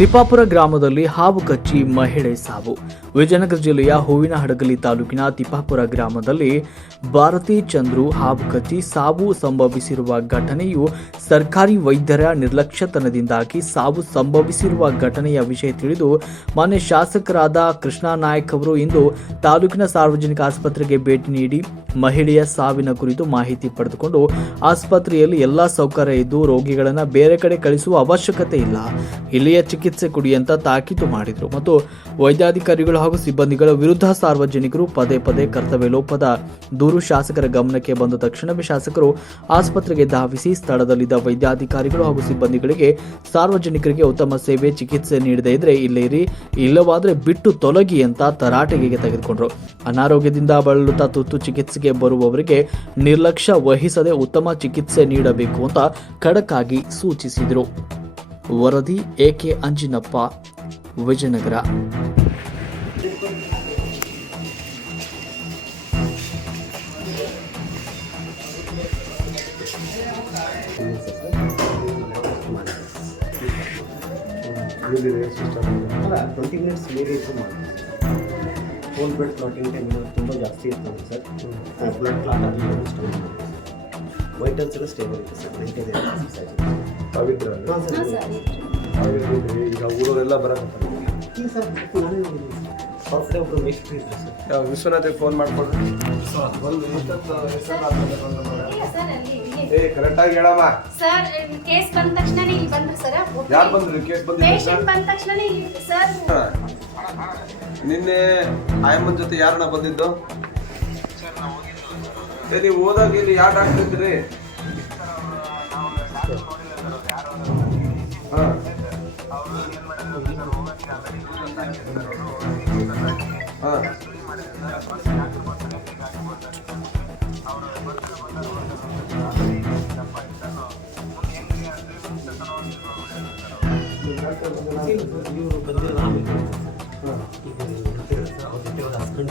ತಿಪ್ಪಾಪುರ ಗ್ರಾಮದಲ್ಲಿ ಹಾವು ಕಚ್ಚಿ ಮಹಿಳೆ ಸಾವು. ವಿಜಯನಗರ ಜಿಲ್ಲೆಯ ಹೂವಿನ ಹಡಗಲಿ ತಾಲೂಕಿನ ತಿಪ್ಪಾಪುರ ಗ್ರಾಮದಲ್ಲಿ ಭಾರತಿ ಚಂದ್ರು ಹಾವು ಕಚ್ಚಿ ಸಾವು ಸಂಭವಿಸಿರುವ ಘಟನೆಯು ಸರ್ಕಾರಿ ವೈದ್ಯರ ನಿರ್ಲಕ್ಷ್ಯತನದಿಂದಾಗಿ ಸಾವು ಸಂಭವಿಸಿರುವ ಘಟನೆಯ ವಿಷಯ ತಿಳಿದು ಮಾನ್ಯ ಶಾಸಕರಾದ ಕೃಷ್ಣಾ ನಾಯಕ್ ಅವರು ಇಂದು ತಾಲೂಕಿನ ಸಾರ್ವಜನಿಕ ಆಸ್ಪತ್ರೆಗೆ ಭೇಟಿ ನೀಡಿ ಮಹಿಳೆಯ ಸಾವಿನ ಕುರಿತು ಮಾಹಿತಿ ಪಡೆದುಕೊಂಡು ಆಸ್ಪತ್ರೆಯಲ್ಲಿ ಎಲ್ಲಾ ಸೌಕರ್ಯ ಇದ್ದು ರೋಗಿಗಳನ್ನು ಬೇರೆ ಕಡೆ ಕಳಿಸುವ ಅವಶ್ಯಕತೆ ಇಲ್ಲ. ಇಲ್ಲಿಯ ಚಿಕಿತ್ಸೆ ಕೊಡಿ ಅಂತ ತಾಕೀತು ಮಾಡಿದರು. ಮತ್ತು ವೈದ್ಯಾಧಿಕಾರಿಗಳು ಹಾಗೂ ಸಿಬ್ಬಂದಿಗಳ ವಿರುದ್ಧ ಸಾರ್ವಜನಿಕರು ಪದೇ ಪದೇ ಕರ್ತವ್ಯ ಲೋಪದ ದೂರು ಶಾಸಕರ ಗಮನಕ್ಕೆ ಬಂದ ತಕ್ಷಣವೇ ಶಾಸಕರು ಆಸ್ಪತ್ರೆಗೆ ಧಾವಿಸಿ ಸ್ಥಳದಲ್ಲಿದ್ದ ವೈದ್ಯಾಧಿಕಾರಿಗಳು ಹಾಗೂ ಸಿಬ್ಬಂದಿಗಳಿಗೆ ಸಾರ್ವಜನಿಕರಿಗೆ ಉತ್ತಮ ಸೇವೆ, ಚಿಕಿತ್ಸೆ ನೀಡದೇ ಇದ್ರೆ ಇಲ್ಲೇ ಇರಿ, ಇಲ್ಲವಾದ್ರೆ ಬಿಟ್ಟು ತೊಲಗಿ ಅಂತ ತರಾಟೆಗೆ ತೆಗೆದುಕೊಂಡರು. ಅನಾರೋಗ್ಯದಿಂದ ಬಳಲುತ್ತಾ ತುರ್ತು ಚಿಕಿತ್ಸೆಗೆ ಬರುವವರಿಗೆ ನಿರ್ಲಕ್ಷ್ಯ ವಹಿಸದೆ ಉತ್ತಮ ಚಿಕಿತ್ಸೆ ನೀಡಬೇಕು ಅಂತ ಖಡಕ್ ಆಗಿ ಸೂಚಿಸಿದರು. ವರದಿ ಎಕೆ ಅಂಜಿನಪ್ಪ ವಿಜಯನಗರ. ಅಲ್ಲ ಟ್ವೆಂಟಿ ಮಿನಿಟ್ಸ್ ಬೇಗ ಇತ್ತು ಮಾಡಿ ಫೋನ್ ಬೆಡ್ ಕ್ಲಾಟಿಂಗ್ ಟೈಮ್ ತುಂಬ ಜಾಸ್ತಿ ಇತ್ತು ನೋಡಿ ಸರ್ ಬ್ಲಡ್ ಕ್ಲಾಟ್ ಆಗಲಿ ಸ್ಟೋನ್ ವೈಟಲ್ಸ್ ಎಲ್ಲ ಸ್ಟೇಬಲ್ ಇತ್ತು ಸರ್. ನೈಂಟಿ ಸಾವಿತ್ರ ಹಾಂ ಸರ್. ಸಾವಿರ ಈಗ ಊರವರೆಲ್ಲ ಯಾವ ವಿಶ್ವನಾಥಿಗೆ ಫೋನ್ ಮಾಡ್ಕೊಡ್ರಿ. ಒಂದು ಏ ಕರೆಕ್ಟಾಗಿ ಹೇಳಮ್ಮ. ಸರ್ ಕೇಸ್ ಬಂದ ತಕ್ಷಣನೇ ಇಲ್ಲಿ ಬಂದ್ರು ಸರ್. ಯಾರು ಬಂದ್ರಿ? ಕೇಸ್ ಬಂದಿಲ್ಲ ಪೇಷಂಟ್ ಬಂದ ತಕ್ಷಣನೇ ಇಲ್ಲಿ ಸರ್. ನಿನ್ನೆ ಆಯಮ್ಮನ ಜೊತೆ ಯಾರನ್ನ ಬಂದಿದ್ದು? ಸರಿ ನೀವು ಹೋದಾಗ ಇಲ್ಲಿ ಯಾರು ಡಾಕ್ಟರ್ ಇದ್ರಿ? ಹಾ. ಇವರು ಸರ್ ಅವ್ರ ಜೊತೆ ಒಂದು ಹಸ್ಬೆಂಡ್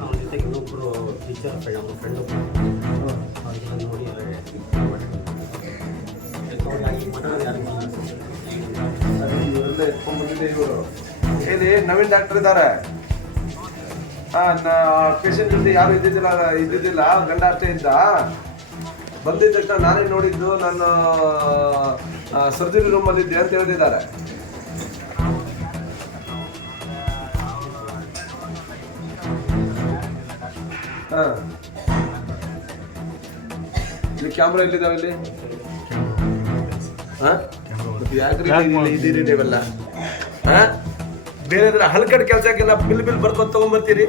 ಅವ್ರ ಜೊತೆಗೆ ಇನ್ನೊಬ್ಬರು ಟೀಚರ್ ಫ್ರೆಂಡ್ ಅವ್ರ ಫ್ರೆಂಡ್ ಅವ್ರಿಗೆಲ್ಲ ನವೀನ್ ಡಾಕ್ಟರ್ ಇದ್ದಾರೆ. ಪೇಷಂಟ್ ಜೊತೆ ಯಾರು ಇದ್ದಿದ್ದಿಲ್ಲ ಇದ್ದಿದ್ದಿಲ್ಲ ಗಂಡ ಅಷ್ಟೇ ಇದ್ದ. ಬಂದಿದ್ದ ತಕ್ಷಣ ನಾನೇ ನೋಡಿದ್ದು ನಾನು ಸರ್ಜರಿ ರೂಮಲ್ಲಿ ಇದ್ದೆ ಅಂತ ಹೇಳಿದ್ದಾರೆ ಹಾಂ. ಇಲ್ಲಿ ಕ್ಯಾಮ್ರಾ ಎಲ್ಲಿದ್ದಾವೆ ಇಲ್ಲಿ? ಹಾ? ಯಾಕ್ರಿ ಇದ್ದೀರಿ ನೀವೆಲ್ಲ? ಹಾ? ಬೇರೆ ಹಲ್ಕಡ್ ಕೆಲಸಕ್ಕೆಲ್ಲ ಬಿಲ್ ಬಿಲ್ ಬರ್ಕೊಂಡ್ ತಗೊಂಡ್ಬರ್ತೀರಿ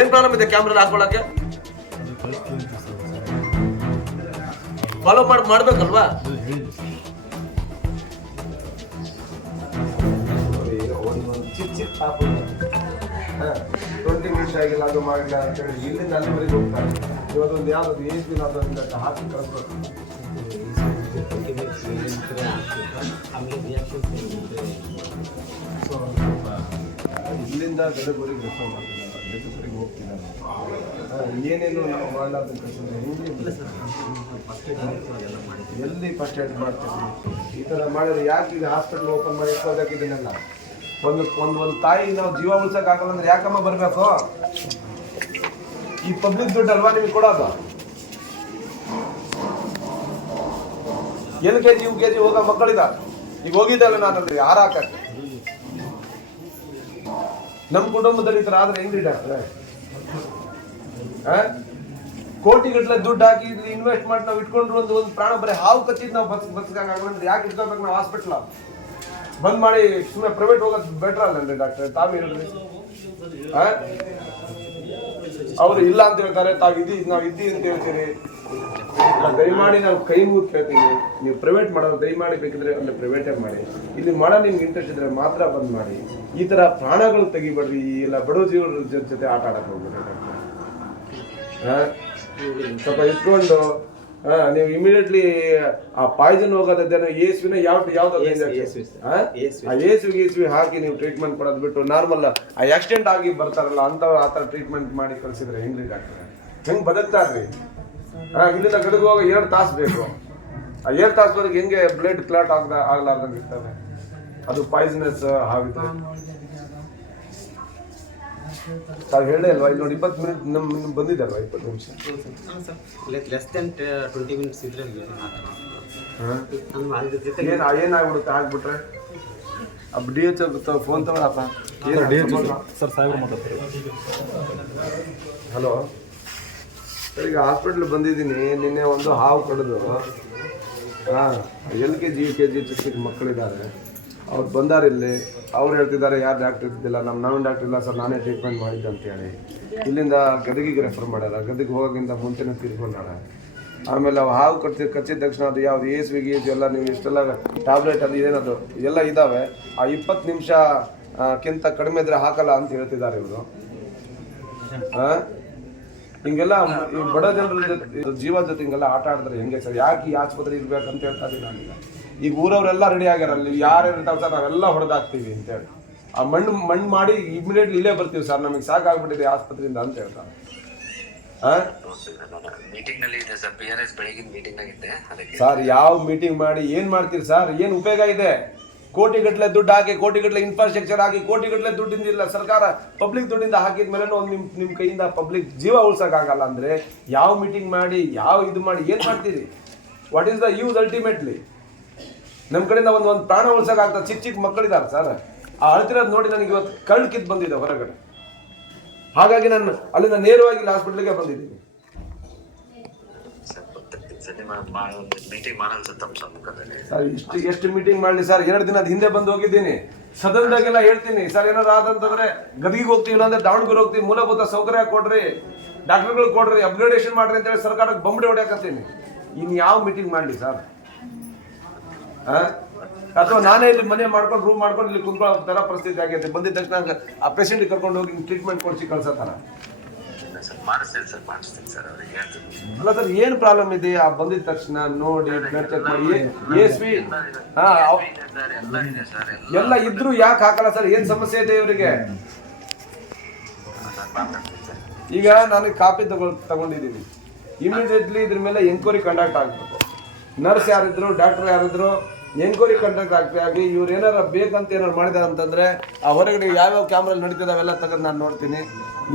ಏನ್ ಪ್ರಾಬ್ಲಮ್ ಇದೆ ಕ್ಯಾಮ್ರಾ ಹಾಕೊಳಕ್ಕೆ? ಫಾಲೋ ಮಾಡಿ, ಮಾಡ್ಬೇಕಲ್ವಾ? ಟ್ವೆಂಟಿ ಮಿನಿಟ್ಸ್ ಆಗಿಲ್ಲ, ಅದು ಮಾಡಿಲ್ಲ ಅಂತ ಹೇಳಿ ಇಲ್ಲಿಂದ ಅಲ್ಲಿವರೆಗೆ ಹೋಗ್ತಾರೆ. ಇವತ್ತೊಂದು ಯಾವ್ದು ಏಜ್ ಬಿಲ್ ಅದೊಂದು ಹಾಕಿ ಕಳಿಸ್ಬೇಕು. ಸೊ ಇಲ್ಲಿಂದ ಗದಗೂರಿಗೆ ರೆಫರ್ ಮಾಡ್ತಿದ್ದಾರೆ ಗದಗೂರಿಗೆ ಹೋಗ್ತಿದ್ದಾರೆ ಏನೇನು ನಾವು ಮಾಡಲಾರ್ದು ಫಸ್ಟ್ ಎಲ್ಲ ಫಸ್ಟ್ ಏಡ್ ಮಾಡ್ತೀವಿ ಈ ಥರ ಮಾಡಿದ್ರೆ ಯಾಕೆ ಇದು ಹಾಸ್ಪಿಟಲ್ ಓಪನ್ ಮಾಡಿ ಇಟ್ಕೋಬೇಕು ಇದನ್ನೆಲ್ಲ? ಒಂದು ಒಂದು ಒಂದು ತಾಯಿ ನಾವು ಜೀವ ಉಳ್ಸಕ್ ಆಗಲ್ಲ ಅಂದ್ರೆ ಯಾಕಮ್ಮ ಬರಬೇಕು? ಈ ಪಬ್ಲಿಕ್ ದುಡ್ಡು ಅಲ್ವಾ ನಿಮ್ಗೆ ಕೊಡೋದು? L K G U K G ಹೋಗೋ ಮಕ್ಕಳಿದ? ಈಗ ಹೋಗಿದ್ದಲ್ಲ ಅಂದ್ರೆ ಯಾರು ಹಾಕಕ್ಕೆ? ನಮ್ಮ ಕುಟುಂಬದಲ್ಲಿ ಈ ಥರ ಆದರೆ ಹೆಂಗ್ರಿ ಡಾಕ್ಟ್ರೆ ಕೋಟಿಗಟ್ಟಲೆ ದುಡ್ಡು ಹಾಕಿ ಇಲ್ಲಿ ಇನ್ವೆಸ್ಟ್ ಮಾಡಿ ನಾವು ಇಟ್ಕೊಂಡ್ರು ಒಂದು ಒಂದು ಪ್ರಾಣ ಬರೀ ಹಾವು ಕಚ್ಚಿದ್ ನಾವು ಬಸ್ ಅಂದ್ರೆ ಯಾಕೆ ಇಟ್ಕೋಬೇಕು ನಾವು ಹಾಸ್ಪಿಟ್ಲ ಬಂದ್ ಮಾಡಿ ಸುಮ್ಮನೆ ಪ್ರೈವೇಟ್ ಹೋಗೋದು ಬೆಟರ್ ಅಲ್ಲನ್ರಿ ಡಾಕ್ಟ್ರೆ ತಾವು ಹೇಳ್ರಿ? ಅವ್ರು ಇಲ್ಲ ಅಂತ ಹೇಳ್ತಾರೆ, ತಾವು ಇದ್ದೀವಿ ನಾವು ಇದ್ದೀವಿ ಅಂತ ಹೇಳ್ತೀರಿ. ನಾನ್ ದಯಮಾಡಿ ನಾವು ಕೈ ಮುಗಿದು ಕೇಳ್ತೀನಿ. ನೀವು ಪ್ರೈವೇಟ್ ಮಾಡೋದು ದಯಮಾಡಿ ಬೇಕಿದ್ರೆ ಅಲ್ಲಿ ಪ್ರೈವೇಟೇ ಮಾಡಿ. ಇಲ್ಲಿ ಮಾಡೋ ನಿಮ್ಗೆ ಇಂಟ್ರೆಸ್ಟ್ ಇದ್ರೆ ಮಾತ್ರ ಬಂದ್ ಮಾಡಿ. ಈ ತರ ಪ್ರಾಣಗಳು ತೆಗಿಬೇಡ್ರಿ ಈ ಎಲ್ಲ ಬಡವ ಜೀವನ ಜೊತೆ ಆಟ ಆಡಕ್ ಹೋಗ್ಬೇಡ್ರಿ? ಸ್ವಲ್ಪ ಇಟ್ಕೊಂಡು ಹಾ ನೀವು ಇಮಿಡಿಯೇಟ್ಲಿ ಆ ಪಾಯ್ಸನ್ ಹೋಗೋದೇನೋ ಯೇಸುವಿನ ಯಾವ ಯಾವ್ದು ಗೀಸ್ವಿ ಹಾಕಿ ನೀವು ಟ್ರೀಟ್ಮೆಂಟ್ ಕೊಡೋದು ಬಿಟ್ಟು ನಾರ್ಮಲ್ ಆ ಆಕ್ಸಿಡೆಂಟ್ ಆಗಿ ಬರ್ತಾರಲ್ಲ ಅಂತ ಆ ಥರ ಟ್ರೀಟ್ಮೆಂಟ್ ಮಾಡಿ ಕಳ್ಸಿದ್ರೆ ಹೆಂಗ್ರಿ ಡಾಕ್ಟರ್ ಹೆಂಗ್ ಬದುಕ್ತಾರ್ರಿ? ಇಲ್ಲಿಂದ ಗದಗ ಹೋಗೋ ಎರಡು ತಾಸು ಬೇಕು. ಆ ಎರಡು ತಾಸುವರೆಗೆ ಹೆಂಗೆ ಬ್ಲಡ್ ಕ್ಲಾಟ್ ಆಗದ ಆಗ್ಲಾರ್ದಂಗೆ ಇರ್ತವೆ? ಅದು ಪಾಯ್ಸನಸ್ ಆಗುತ್ತೆ ತಾವು ಹೇಳೇ ಅಲ್ವಾ? ಇಲ್ಲಿ ನೋಡಿ ಇಪ್ಪತ್ತು ಮಿನಿಟ್ ನಮ್ಮ ನಿಮ್ಗೆ ಬಂದಿದ್ದಲ್ವಾ ಇಪ್ಪತ್ತು ನಿಮಿಷ. ಹಾಂ sir. Less then twenty minutes ಇದ್ರೆ ಏನು ಏನಾಗ್ಬಿಡುತ್ತೆ? ಆಗ್ಬಿಟ್ರೆ? ಆ ಡಿ ಎಚ್ ಫೋನ್ ತಗೊಳಪ್ಪ. ಸರ್ ಸಾಹೇಬ್ರು ಮಾತಾಡ್ತಾರೆ ಹಲೋ. ಈಗ ಹಾಸ್ಪಿಟ್ಲ್ ಬಂದಿದ್ದೀನಿ, ನಿನ್ನೆ ಒಂದು ಹಾವು ಕಡಿದು. ಹಾಂ, L K G, U K G ಚಿಕ್ಕ ಚಿಕ್ಕ ಮಕ್ಕಳಿದ್ದಾರೆ. ಅವ್ರು ಬಂದಾರ ಇಲ್ಲಿ. ಅವ್ರು ಹೇಳ್ತಿದ್ದಾರೆ, ಯಾರು ಡಾಕ್ಟರ್ ಇದ್ದಿಲ್ಲ ನಮ್ಮ ನಾವು ಡಾಕ್ಟರ್ ಇಲ್ಲ, ಸರ್, ನಾನೇ ಟ್ರೀಟ್ಮೆಂಟ್ ಮಾಡಿದ್ದೆ ಅಂತೇಳಿ. ಇಲ್ಲಿಂದ ಗದಗಿಗೆ ರೆಫರ್ ಮಾಡ್ಯಾರ. ಗದಗಿಗೆ ಹೋಗೋಕ್ಕಿಂತ ಮುಂಚೆನೇ ತೀರ್ಕೊಂಡಾರ. ಆಮೇಲೆ ಅವು ಹಾವು ಕಟ್ಟಿ ಕಚ್ಚಿದ ತಕ್ಷಣ ಅದು ಯಾವ್ದು ಎ ಸ್ವಿಗಿ ಎಲ್ಲ ನೀವು ಇಷ್ಟೆಲ್ಲ ಟ್ಯಾಬ್ಲೆಟ್ ಅದು ಏನದು, ಎಲ್ಲ ಇದ್ದಾವೆ ಆ ಇಪ್ಪತ್ತು ನಿಮಿಷ ಕಿಂತ ಕಡಿಮೆ ಇದ್ರೆ ಹಾಕಲ್ಲ ಅಂತ ಹೇಳ್ತಿದ್ದಾರೆ ಇವರು. ಆ? ಹಿಂಗೆಲ್ಲ ಈ ಬಡ ಜನರ ಜೊತೆ ಜೀವ ಜೊತೆ ಹಿಂಗೆಲ್ಲ ಆಟ ಆಡಿದ್ರೆ ಹೆಂಗೆ ಸರ್? ಯಾಕೆ ಈ ಆಸ್ಪತ್ರೆ ಇರ್ಬೇಕಂತ ಹೇಳ್ತಾ ಇದ್ದೀನಿ ನಾನೀಗ ಈಗ ಊರವರೆಲ್ಲ ರೆಡಿ ಆಗ್ಯಾರ ಅಲ್ಲಿ ಯಾರು ಇರ್ತಾವೆ ಸರ್ ನಾವೆಲ್ಲ ಹೊಡೆದಾಕ್ತೀವಿ ಅಂತೇಳಿ ಆ ಮಣ್ಣು ಮಣ್ಣು ಮಾಡಿ ಇಮಿಡಿಯೇಟ್ಲಿ ಇಲ್ಲೇ ಬರ್ತೀವಿ ಸರ್ ನಮಗೆ ಸಾಕಾಗ್ಬಿಟ್ಟಿದೆ ಆಸ್ಪತ್ರೆಯಿಂದ ಅಂತ ಹೇಳ್ತಾರೆ. ಸರ್ ಯಾವ ಮೀಟಿಂಗ್ ಮಾಡಿ ಏನ್ ಮಾಡ್ತೀರಿ ಸರ್? ಏನ್ ಉಪಯೋಗ ಇದೆ? ಕೋಟಿಗಟ್ಟಲೆ ದುಡ್ಡು ಹಾಕಿ ಕೋಟಿಗಟ್ಟಲೆ ಇನ್ಫ್ರಾಸ್ಟ್ರಕ್ಚರ್ ಹಾಕಿ ಕೋಟಿಗಟ್ಟಲೆ ದುಡ್ಡಿಂದಿಲ್ಲ ಸರ್ಕಾರ ಪಬ್ಲಿಕ್ ದುಡ್ಡಿಂದ ಹಾಕಿದ ಮೇಲೆ ಒಂದು ನಿಮ್ ನಿಮ್ ಕೈಯಿಂದ ಪಬ್ಲಿಕ್ ಜೀವ ಉಳ್ಸಕ್ಕಾಗಲ್ಲ ಅಂದ್ರೆ ಯಾವ ಮೀಟಿಂಗ್ ಮಾಡಿ, ಯಾವ ಇದು ಮಾಡಿ, ಏನ್ ಮಾಡ್ತೀರಿ? What is the use ultimately ನಮ್ಮ ಕಡೆಯಿಂದ ಒಂದು ಒಂದು ಪ್ರಾಣ ಉಳ್ಸಕ್ಕಾಗ್ತದೆ ಚಿಕ್ಕ ಚಿಕ್ಕ ಮಕ್ಕಳಿದ್ದಾರೆ ಸರ್. ಆ ಅಳ್ತಿರೋದು ನೋಡಿ ನನಗೆ ಇವತ್ತು ಕಳ್ಳು ಕಿತ್ತು ಬಂದಿದೆ ಹೊರಗಡೆ. ಹಾಗಾಗಿ ನಾನು ಅಲ್ಲಿಂದ ನೇರವಾಗಿ ಹಾಸ್ಪಿಟ್ಲಿಗೆ ಬಂದಿದ್ದೀನಿ. ಇಷ್ಟು ಎಷ್ಟು ಮೀಟಿಂಗ್ ಮಾಡಲಿ ಸರ್? ಎರಡು ದಿನದ ಹಿಂದೆ ಬಂದು ಹೋಗಿದ್ದೀನಿ. ಸದನದಾಗೆಲ್ಲ ಹೇಳ್ತೀನಿ. ಸರ್, ಏನಾದ್ರು ಆದಂತಂದ್ರೆ ಗದಗಿಗೆ ಹೋಗ್ತೀವಿ, ಇಲ್ಲಾಂದ್ರೆ ದಾವಣಗೆರೆ ಹೋಗ್ತೀವಿ. ಮೂಲಭೂತ ಸೌಕರ್ಯ ಕೊಡ್ರಿ, ಡಾಕ್ಟರ್ಗಳು ಕೊಡ್ರಿ ಅಪ್ಗ್ರೇಡೇಷನ್ ಮಾಡ್ರಿ ಅಂತ ಹೇಳಿ ಸರ್ಕಾರಕ್ಕೆ ಬಂಬಡಿ ಹೊಡ್ಯಾಕತ್ತೀನಿ. ಇನ್ ಯಾವ ಮೀಟಿಂಗ್ ಮಾಡಲಿ ಸರ್? ಅಥವಾ ನಾನೇ ಇಲ್ಲಿ ಮನೆ ಮಾಡ್ಕೊಂಡು ರೂಮ್ ಮಾಡ್ಕೊಂಡು ಇಲ್ಲಿ ಕುತ್ಕೊಳ್ಳೋ ತರ ಪರಿಸ್ಥಿತಿ ಆಗೈತೆ. ಬಂದಿದ್ದ ತಕ್ಷಣ ಆ ಪೇಷಂಟ್ ಕರ್ಕೊಂಡು ಹೋಗಿ ಟ್ರೀಟ್ಮೆಂಟ್ ಕೊಡಿಸಿ ಕಳ್ಸೋ ಥರ. ಇಲ್ಲ ಸರ್ ಮಾಡಿಸ್ತೀನಿ ಸರ್ ಮಾಡಿಸ್ತೀನಿ ಸರ್ ಅವ್ರಿಗೆ ಹೇಳ್ತೀನಿ ಅಲ್ಲ ಸರ್ ಏನ್ ಪ್ರಾಬ್ಲಮ್ ಇದೆ? ಆ ಬಂದಿದ ತಕ್ಷಣ ನೋಡಿ ಬ್ಲಡ್ ಚೆಕ್ ಮಾಡಿ. ಎಸ್ ವಿ ಹಾ ಅವ್- ಎಲ್ಲ ಇದೆ ಸರ್ ಎಲ್ಲ ಎಲ್ಲ ಇದ್ರು ಯಾಕೆ ಹಾಕಲ್ಲ ಸರ್? ಏನ್ ಸಮಸ್ಯೆ ಇದೆ ಇವರಿಗೆ? ನಾನು ಮಾತಾಡ್ತೀನಿ ಸರ್. ಈಗ ನಾನು ಕಾಪಿ ತಗೊಳ್ ತಗೊಂಡಿದ್ದೀನಿ. ಇಮಿಡಿಯೇಟ್ಲಿ ಇದ್ರ ಮೇಲೆ ಎಂಕ್ವೈರಿ ಕಂಡಕ್ಟ್ ಆಗ್ಬೇಕು. ನರ್ಸ್ ಯಾರಿದ್ರು ಡಾಕ್ಟರ್ ಯಾರಿದ್ರು ಎಂಕ್ವೈರಿ ಕಂಡಕ್ಟ್ ಆಗ್ಬೇಕಾಗಿ ಇವ್ರು ಏನಾರ ಬೇಕಂತ ಏನಾರು ಮಾಡಿದಾರೆ ಅಂತಂದ್ರೆ ಆ ಹೊರಗಡೆ ಯಾವ್ಯಾವ ಕ್ಯಾಮ್ರಲ್ಲಿ ನಡೀತದೆ ಅವೆಲ್ಲ ತೆಗೆದು ನಾನು ನೋಡ್ತೀನಿ.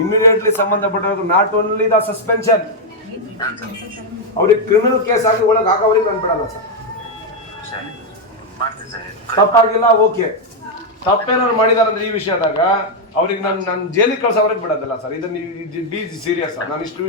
ಇಮಿಡಿಯೇಟ್ಲಿ ಸಂಬಂಧಪಟ್ಟಿರೋದು ನಾಟ್ ಓನ್ಲಿ ದ ಸಸ್ಪೆನ್ಷನ್ ಅವ್ರಿಗೆ ಕ್ರಿಮಿನಲ್ ಕೇಸ್ ಆಗಿ ಒಳಗೆ ಹಾಕೋರಿಗೆ ನಾನು ಬಿಡಲ್ಲ ಸರ್. ಸರಿ ಸರ್ ತಪ್ಪಾಗಿಲ್ಲ ಓಕೆ ತಪ್ಪೇನಾದ್ರು ಮಾಡಿದಾರಂದ್ರೆ ಈ ವಿಷಯದಾಗ ಅವ್ರಿಗೆ ನಾನು ನಾನು ಜೈಲಿಗೆ ಕಳ್ಸೋವ್ರಿಗೆ ಬಿಡೋದಿಲ್ಲ ಸರ್. ಇದನ್ನ ಬಿ ಸೀರಿಯಸ್ ನಾನು ಇಷ್ಟು